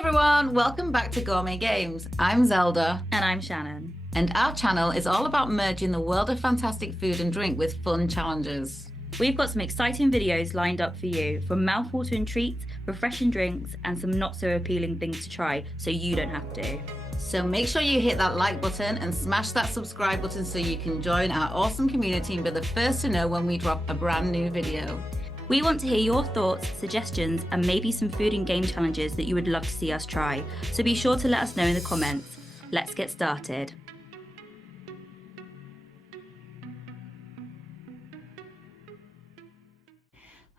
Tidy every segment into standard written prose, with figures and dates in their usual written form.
everyone, welcome back to Gourmet Games. I'm Zelda. And I'm Shannon. And our channel is all about merging the world of fantastic food and drink with fun challenges. We've got some exciting videos lined up for you, from mouth-watering treats, refreshing drinks, and some not so appealing things to try, so you don't have to. So make sure you hit that like button and smash that subscribe button so you can join our awesome community and be the first to know when we drop a brand new video. We want to hear your thoughts, suggestions, and maybe some food and game challenges that you would love to see us try. So be sure to let us know in the comments. Let's get started.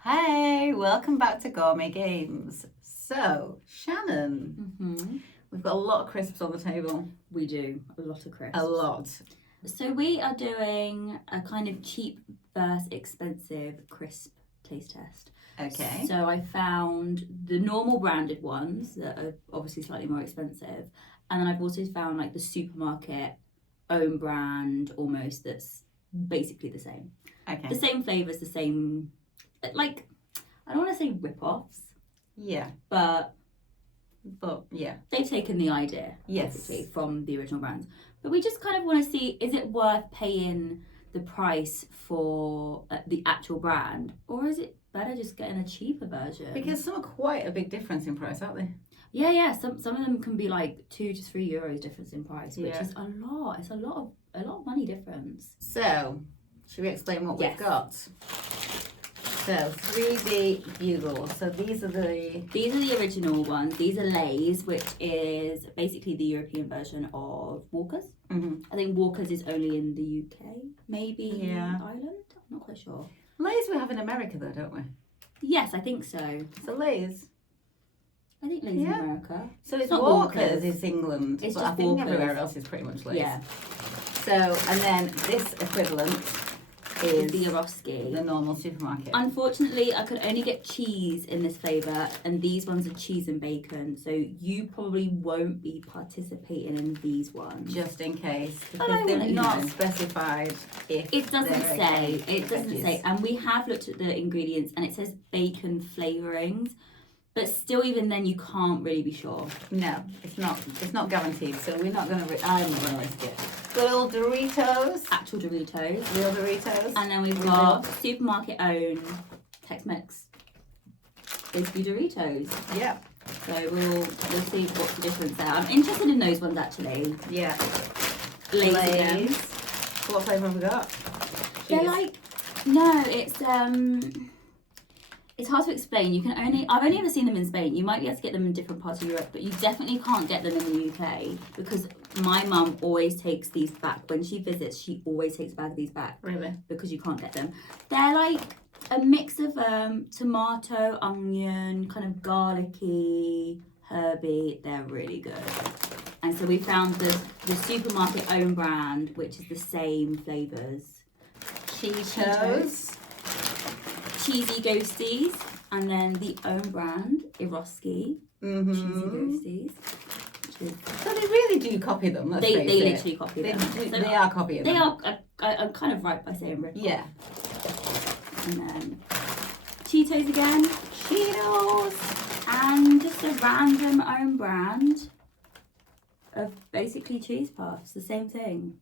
Hey, welcome back to Gourmet Games. So, Shannon, we've got a lot of crisps on the table. We do, a lot of crisps. A lot. So we are doing a kind of cheap versus expensive crisp taste test. Okay. So I found the normal branded ones that are obviously slightly more expensive, and then I've also found like the supermarket own brand almost that's basically the same. Okay. The same flavours, the same, like, I don't want to say rip-offs. Yeah. But yeah. They've taken the idea, yes, basically, from the original brands. But we just kind of want to see, is it worth paying the price for the actual brand, or is it better just getting a cheaper version? Because some are quite a big difference in price, aren't they? Yeah. Some of them can be like €2 to €3 difference in price, which is a lot. It's a lot of money difference. So, should we explain what we've got? So 3D bugles. So these are the original ones. These are Lay's, which is basically the European version of Walker's. I think Walker's is only in the UK, maybe Ireland. I'm not quite sure. Lay's we have in America though, don't we? Yes, I think so. So Lay's. I think Lay's in America. So it's not Walker's. It's England. It's but just I think Walker's. everywhere else is pretty much Lay's. Yeah. So and then this equivalent is the Eroski, the normal supermarket. Unfortunately, I could only get cheese in this flavour, and these ones are cheese and bacon, so you probably won't be participating in these ones. Just in case, because they're not specified. If it doesn't say. It doesn't say, and we have looked at the ingredients, and it says bacon flavourings. But still, even then, you can't really be sure. No, it's not guaranteed. So we're not going to. I'm not going to risk it. Good old Doritos. Actual Doritos. Real Doritos. And then we've got supermarket owned Tex-Mex. Basically Doritos. Yep. So we'll see what's the difference there. I'm interested in those ones actually. Yeah. Lay's again. What flavour have we got? Cheese. They're like it's hard to explain. I've only ever seen them in Spain. You might be able to get them in different parts of Europe, but you definitely can't get them in the UK because my mum always takes these back. When she visits, she always takes a bag of these back. Really? Because you can't get them. They're like a mix of tomato, onion, kind of garlicky, herby. They're really good. And so we found the supermarket own brand, which is the same flavours. Cheetos. Cheesy ghosties, and then the own brand Eroski cheesy ghosties. So they really do copy them. They literally copy them. They are copying them. They are. I'm kind of right by saying rip. Yeah. And then Cheetos again. Cheetos, and just a random own brand of basically cheese puffs. The same thing.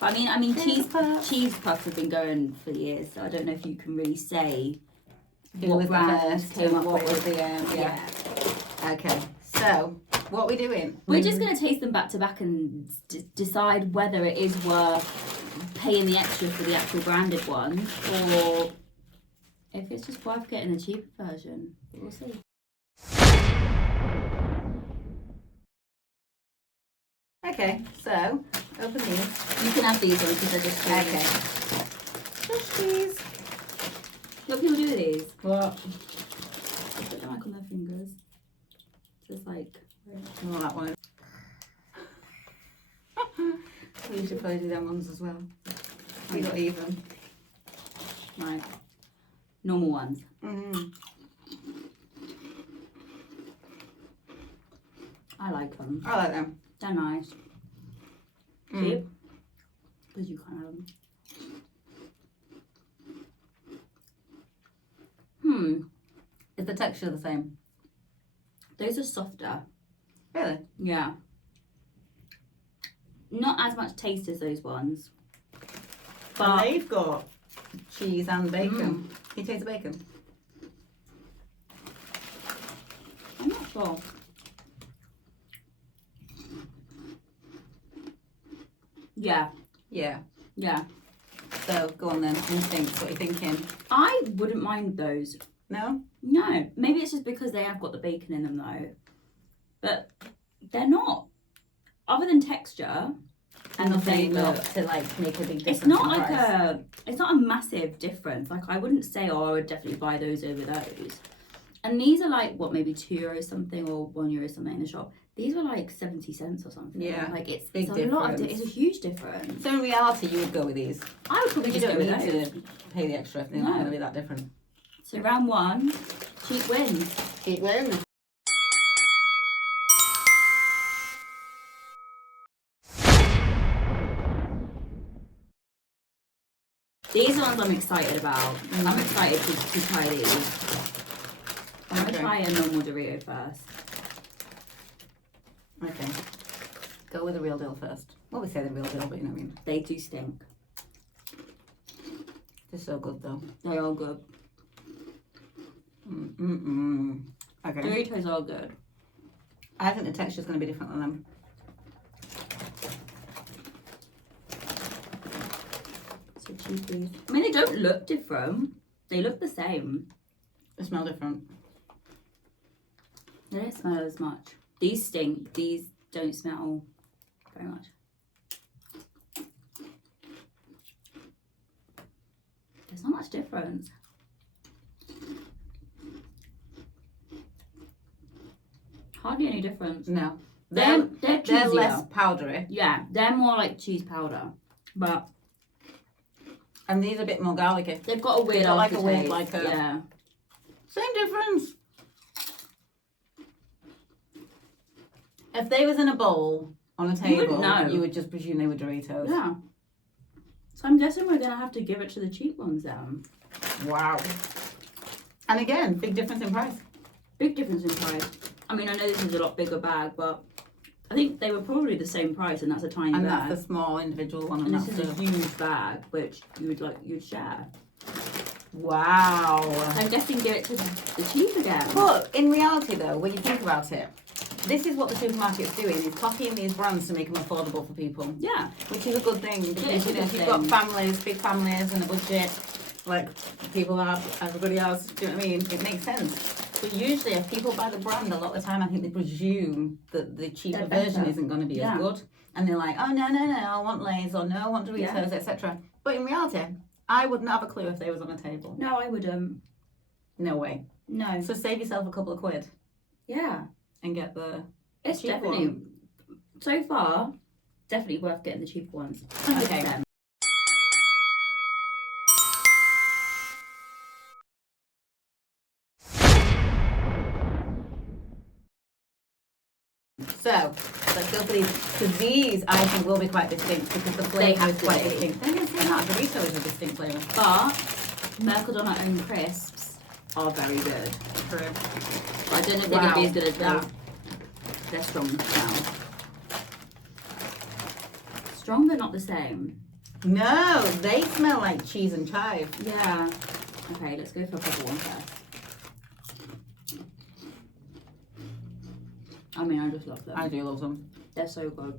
But I mean, cheese puffs have been going for years, so I don't know if you can really say what brand came up with the yeah. Okay, so what are we doing? We're just going to taste them back to back and decide whether it is worth paying the extra for the actual branded one, or if it's just worth getting the cheaper version. We'll see. Okay, so open these. You can have these ones because they're just cheese. Okay. Just cheese. What people do with these? What? They put them like on their fingers. Just like. Oh, that one. We usually probably do them ones as well. We got even. Right. Normal ones. I like them. I like them. They're nice. Cheap? Because you can't have them. Is the texture the same? Those are softer. Really? Yeah. Not as much taste as those ones. And they've got cheese and bacon. Can you taste the bacon? I'm not sure. Yeah. Yeah. Yeah. So go on then. Instincts. What are you thinking? I wouldn't mind those. No? No. Maybe it's just because they have got the bacon in them though. But they're not. Other than texture and the flavour, enough to like make a big difference. it's not in like price. it's not a massive difference. Like I wouldn't say, oh, I would definitely buy those over those. And these are like what, maybe €2 something or €1 something in the shop. These were like 70 cents or something. Yeah, like it's big a lot of difference. it's a huge difference. So in reality, you would go with these. I would probably You just don't go with need those. to pay the extra if they're No. not going to be that different. So round one, cheap wins. Keep wins. These are ones I'm excited about. I'm excited to try these. I'm going to try a normal Dorito first. Okay. Go with the real deal first. Well, we say the real deal, but you know what I mean. They do stink. They're so good though. They are good. Okay. Doritos are good. I think the texture's going to be different than them. So cheapy. I mean, they don't look different. They look the same. They smell different. They don't smell as much. These stink. These don't smell very much. There's not much difference. Hardly any difference. No. They're They're cheesier. less powdery. Yeah, they're more like cheese powder. But And these are a bit more garlicky. they've got a weird They've got like a aftertaste. weird, like a- Yeah. Same difference. If they was in a bowl on a You wouldn't table, know. you would just presume they were Doritos. Yeah. So I'm guessing we're gonna have to give it to the cheap ones then. Wow. And again, big difference in price. Big difference in price. I mean, I know this is a lot bigger bag, but I think they were probably the same price, and that's a tiny And bag. that's the small individual one. And And this that's is a the... huge bag, which you'd share. Wow. So I'm guessing give it to the cheap again. But in reality, though, when you think about it, this is what the supermarket's doing: is copying these brands to make them affordable for people. Yeah. Which is a good thing is because a you know good if you've got thing. families, big families, and a budget, like people have, everybody else. Do you know what I mean? It makes sense. But usually, if people buy the brand, a lot of the time, I think they presume that the cheaper They're version better. isn't going to be Yeah. as good, and they're like, oh no, I want Lay's, or no, I want Doritos, Yeah. etc. But in reality, I wouldn't have a clue if they was on a table. No, I wouldn't. No way. No. So save yourself a couple of quid Yeah. and get the. It's cheap definitely, one. so far, definitely worth getting the cheaper ones. Okay. 100%. So let's go for these. Because these, I think, will be quite distinct because the flavour have is to quite be. distinct. They didn't say that. Dorito is a distinct flavour. But Mercadona own crisps are very good. True. But I don't know if they're Wow. going to be as good as Yeah. that. They're strong now. Strong but not the same. No, they smell like cheese and chive. Yeah. Okay, let's go for a proper one first. I mean, I just love them. I do love them. They're so good.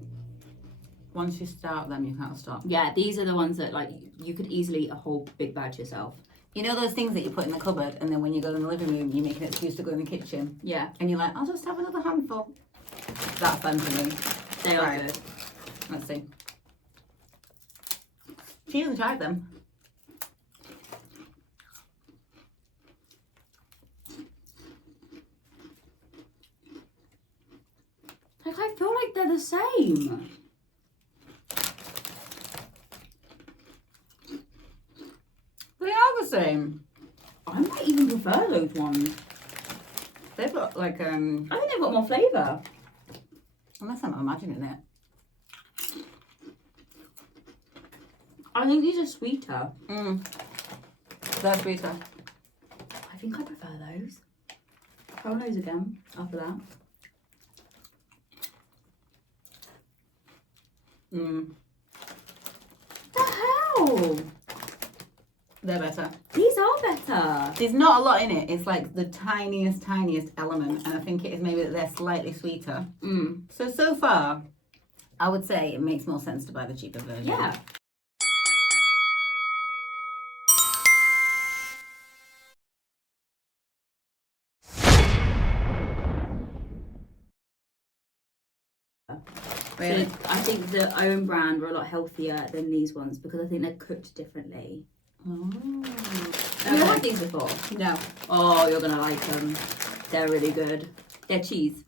Once you start them, you can't stop. Yeah, these are the ones that like you could easily eat a whole big bag yourself. You know those things that you put in the cupboard, and then when you go in the living room, you make an excuse to go in the kitchen, Yeah, and you're like, I'll just have another handful. That's them for me. they are Right. good. Let's see. Cheese and chive them. Like I feel like they're the same. They are the same. I might even prefer those ones. They've got like I think they've got more flavour. unless I'm imagining it. I think these are sweeter. They're sweeter. I think I prefer those. Try those again after that. The hell? They're better. These are better. There's not a lot in it. It's like the tiniest element, and I think it is maybe that they're slightly sweeter. So far, I would say it makes more sense to buy the cheaper version. Yeah. Really? So I think the own brand were a lot healthier than these ones because I think they're cooked differently. Oh. Have you had these before? No. Oh, you're gonna like them. They're really good. They're cheese,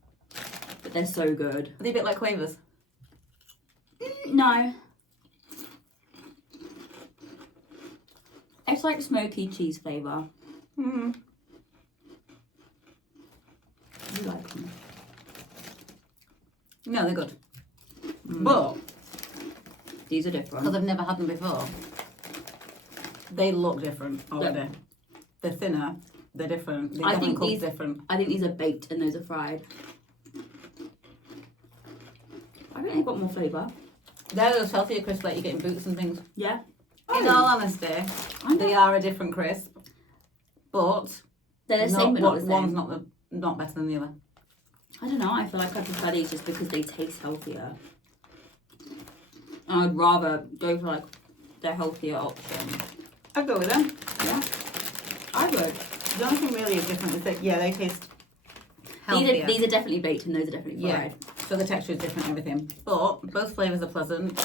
but they're so good. Are they a bit like Quavers? No. It's like smoky cheese flavour. Mm. You like them? No, they're good. But These are different. because I've never had them before, they look different already. Yeah. They're thinner. They're different. They I think cook these different. I think these are baked and those are fried. I think they've got more flavour. They're those healthier crisps like you get in Boots and things. Yeah. In all honesty, they are a different crisp, but They're the same, but not the same. one's not better than the other. I don't know. I feel like I prefer these just because they taste healthier. And I'd rather go for like the healthier option. I'd go with them. Yeah, I would. The only thing really is different is that they taste healthier. These are definitely baked and those are definitely fried. Yeah. So the texture is different and everything. But both flavours are pleasant.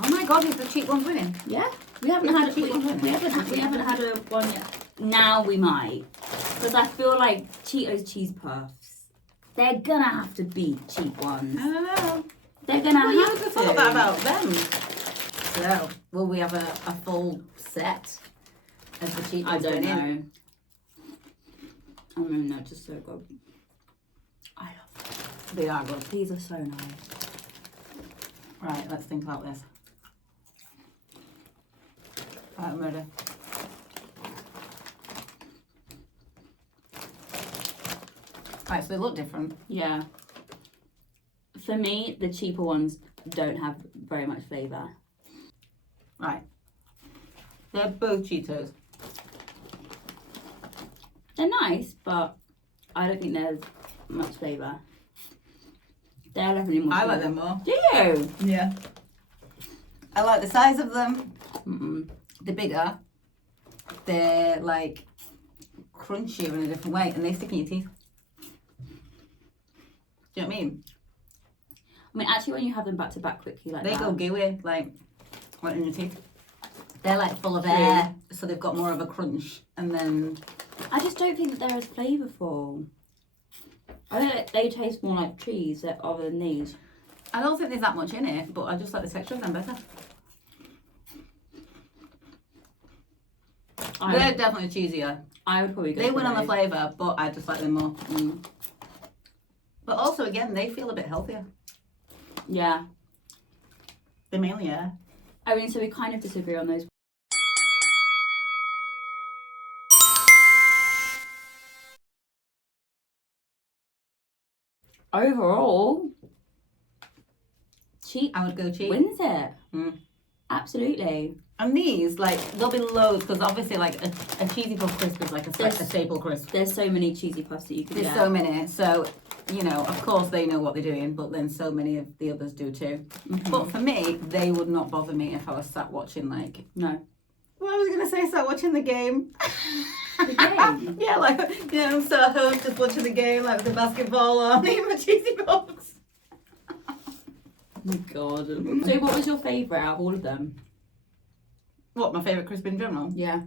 Oh my god, is the cheap ones winning? Yeah, we haven't had we haven't had a one yet. Now we might, because I feel like Cheetos cheese puffs, they're gonna have to beat cheap ones. I don't know. They're gonna Well, you have would have to. thought that about them. So, will we have a full set of the cheap I ones don't winning? know. I mean, they're just so good. I love them. They are good. These are so nice. Right, let's think about this. Right, I'm ready. Right, so they look different. Yeah. For me, the cheaper ones don't have very much flavour. Right. They're both Cheetos. They're nice, but I don't think there's much flavour. They're definitely more I like flavour. them more. Do you? Yeah. I like the size of them. Mm-mm. They're bigger. They're like crunchier in a different way, and they stick in your teeth. Do you know what I mean? I mean, actually, when you have them back to back quickly like They that, go gooey, like right in your teeth. They're like full of air, so they've got more of a crunch, and then I just don't think that they're as flavourful. I think that they taste more like cheese other than these. I don't think there's that much in it, but I just like the texture of them better. They're definitely cheesier. I would probably go They for win on the those. flavour, but I just like them more. But also, again, they feel a bit healthier. Yeah. They mainly are. I mean, so we kind of disagree on those. Overall, cheap I would go cheap. wins it. Mm. Absolutely. And these, like, there'll be loads, because obviously, like, a cheesy puff crisp is like a There's- staple crisp. There's so many cheesy puffs that you can There's get. so many. So, you know, of course they know what they're doing, but then so many of the others do too. Mhm. But for me, they would not bother me if I was sat watching, like, No. well, I was going to say sat watching the game. The game? Yeah, like, you know, I'm sat at home just watching the game, like, with the basketball on, eating my cheesy puffs. Oh my god. So what was your favourite out of all of them? What, my favourite crisp in general? Yeah.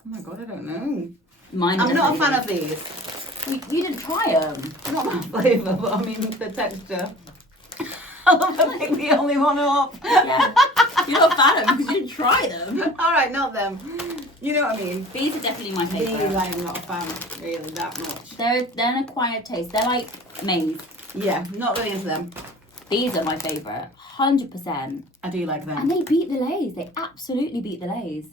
Oh my god, I don't know. Mine I'm not a fan definitely- of these. You didn't try them. Not my flavour, but I mean the texture. I love to pick the only one up. Yeah. You're not a fan of them because you didn't try them. Alright, not them. You know what I mean? These are definitely my These favourite. I'm not a fan really that much. They're an acquired taste. They're like maize. Yeah, not really into them. These are my favourite, 100%. I do like And them. they beat the Lays. They absolutely beat the Lays.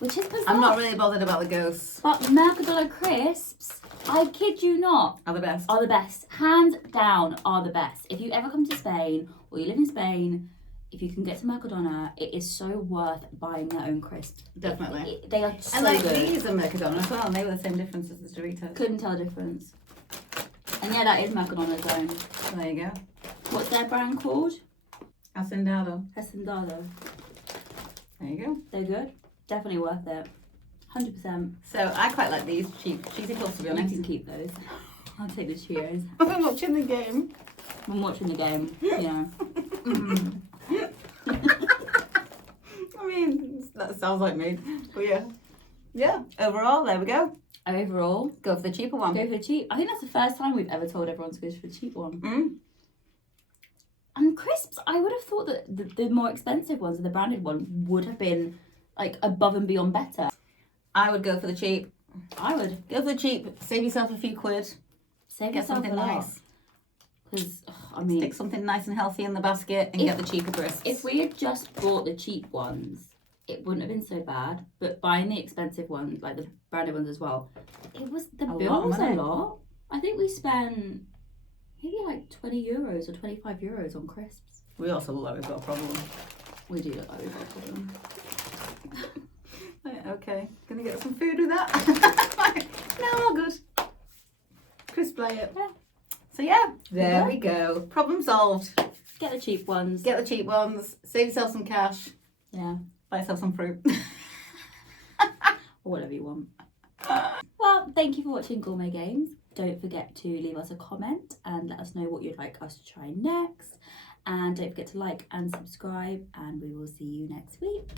Which is bizarre. I'm not really bothered about the ghosts. But Mercadona crisps, I kid you not, Are the best. are the best. Hands down are the best. If you ever come to Spain or you live in Spain, if you can get to Mercadona, it is so worth buying their own crisps. Definitely. They are so And like good. these are Mercadona as well, and they were the same difference as the Doritos. Couldn't tell the difference. And yeah, that is Mercadona's own. So there you go. What's their brand called? Hacendado. Hacendado. There you go. They're good. Definitely worth it. 100%. So I quite like these cheesy puffs, to be You honest. can keep those. I'll take the Cheerios. I'm watching the game. I'm watching the game. Yeah. I mean, that sounds like me. But yeah. Yeah, overall, there we go. Overall, Go for the cheaper one. go for the cheap. I think that's the first time we've ever told everyone to go for the cheap one. Mm. And crisps, I would have thought that the more expensive ones and the branded one would have been like above and beyond better. I would go for the cheap. I would Go for the cheap. Save yourself a few quid. save Get yourself something a lot. nice. Because I mean, Stick something nice and healthy in the basket and If- get the cheaper crisps. if we had just bought the cheap ones, it wouldn't have been so bad. But buying the expensive ones, like the branded ones as well, it was the A bill lot of was a money. lot. I think we spent maybe like €20 or €25 on crisps. We also look like we've got a problem. We do look like we've got a problem. Right, okay, gonna get some food with that. No, all good. Crisp play it. Yeah. So yeah, there Yeah. we go. Problem solved. Get the cheap ones. Get the cheap ones. Save yourself some cash. Yeah. Buy yourself some fruit. Or whatever you want. Well, thank you for watching Gourmet Games. Don't forget to leave us a comment and let us know what you'd like us to try next. And don't forget to like and subscribe, and we will see you next week.